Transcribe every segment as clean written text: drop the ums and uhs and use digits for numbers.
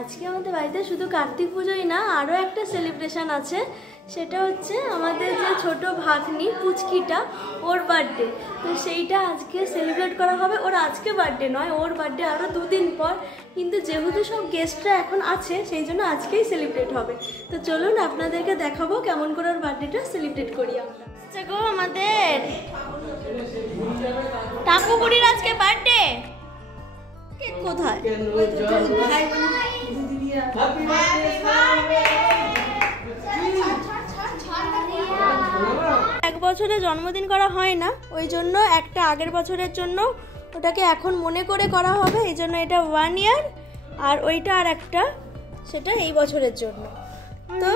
আজকে আমাদের বাড়িতে শুধু কার্তিক পুজোই না, আরও একটা সেলিব্রেশন আছে। সেটা হচ্ছে আমাদের যে ছোট ভাগ্নি পুচকিটা, ওর বার্থডে। তো সেইটা আজকে সেলিব্রেট করা হবে। ওর আজকে বার্থডে নয়, ওর বার্থডে আরও দুদিন পর। কিন্তু যেহেতু সব গেস্টরা এখন আছে, সেই জন্য আজকেই সেলিব্রেট হবে। তো চলুন আপনাদেরকে দেখাবো কেমন করে ওর বার্থডেটা সেলিব্রেট করি আমরা। গো আমাদের টাকু বুড়ির আজকে বার্থডে। কেক কোথায়? এক বছরে জন্মদিন করা হয় না, ওই জন্য একটা আগের বছরের জন্য ওটাকে এখন মনে করে করা হবে। এই জন্য এটা 1 ইয়ার, আর ওইটা আর একটা সেটা এই বছরের জন্য। তো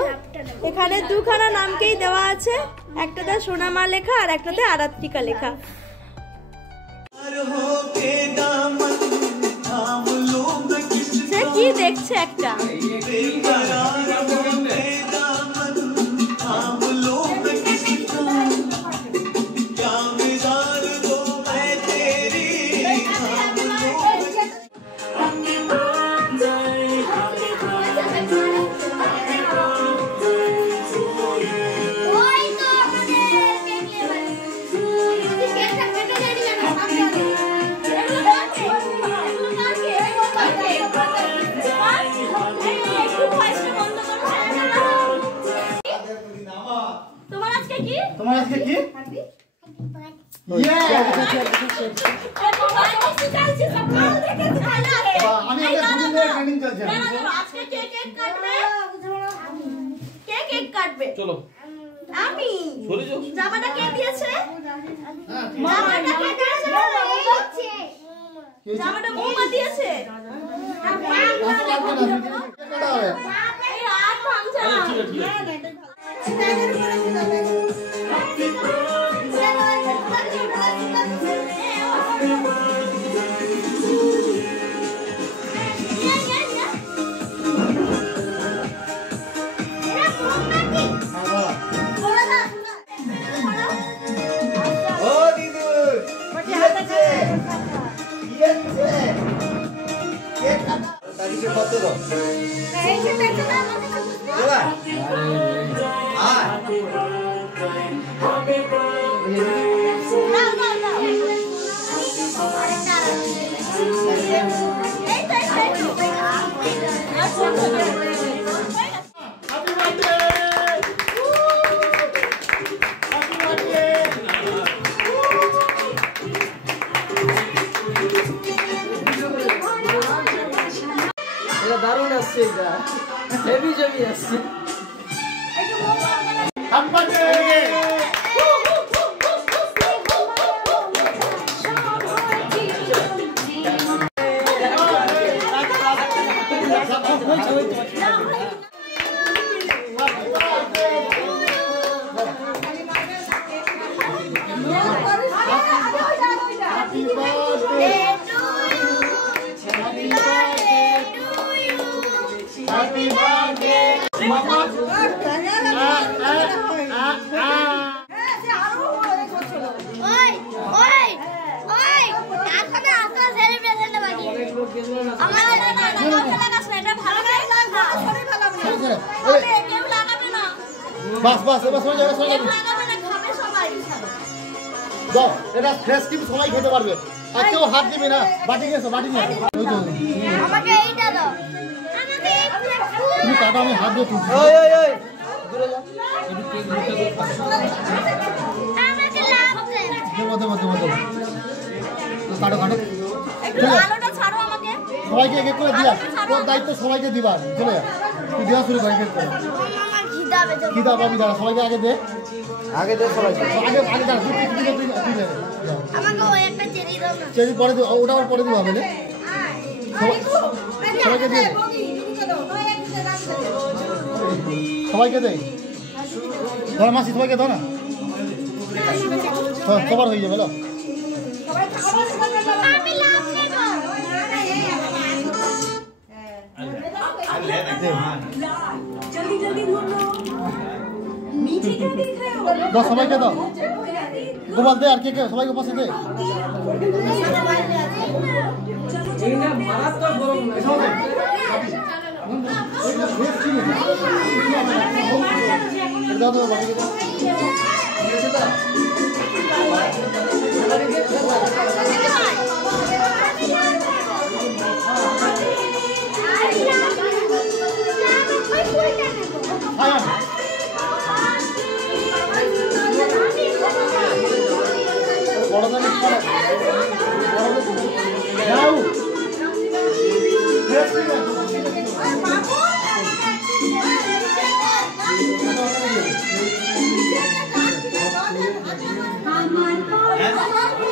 এখানে দুখানা নামকেই দেওয়া আছে, একটাতে সোনামা লেখা আর একটাতে আরাত্রিকা লেখা। সে কি দেখছে একটা? তোমার আজকে কি? চলো আমি জামাটা কে দিয়েছে? জামাটা কে দিয়েছে? জামাটা বৌমা দিয়েছে। দারুণ আসছে, এটা হেভি জমি আসছে। এটা ফ্রেশ ক্রিম সবাই খেতে পারবে, আর কেউ হাত দিবে না। বাটি নিয়ে এসো, বাটি নিয়ে এসো। আমাকে এইটা দাও, তুমি কাটো, আমি হাত দিয়ে তুলছি। কাটো কাটো, সবাইকে এক এক করে দিয়া, তোর দায়িত্ব সবাইকে দিবার। চলে যা, তুই দেওয়া শুরু করে। খিদা পাবি, দাঁড়া সবাইকে আগে দে, আগে দে সবাইকে, আগে আগে দাঁড়া। চেরি পরে দিব, ওটা আবার পরে দিব হবে। সবাইকে দে, সবাইকে দে। ধর মাসি, সবাইকে দাও না, সবার হয়ে যাবে। দাও সবাইকে, দাও গোপাল দে, আর কে কে সবাইকে পাশে দে। দাও দাও বাকি দাও বড় দাও যাও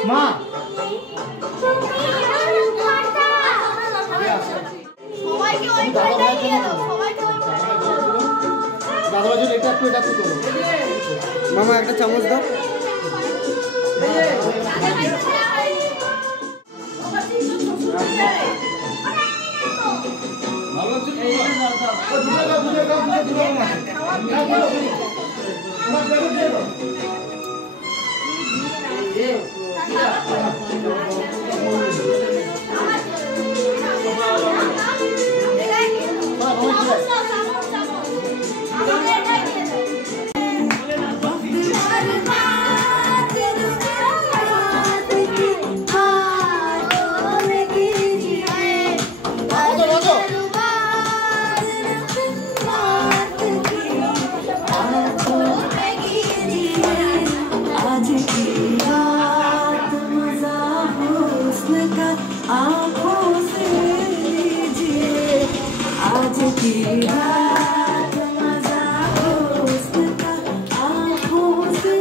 মা দাদা বাজুর এটা একটু তোলো মামা একটা চামচ দাও आँखों से लीजिए आज की रात मजा हुस्न का आँखों से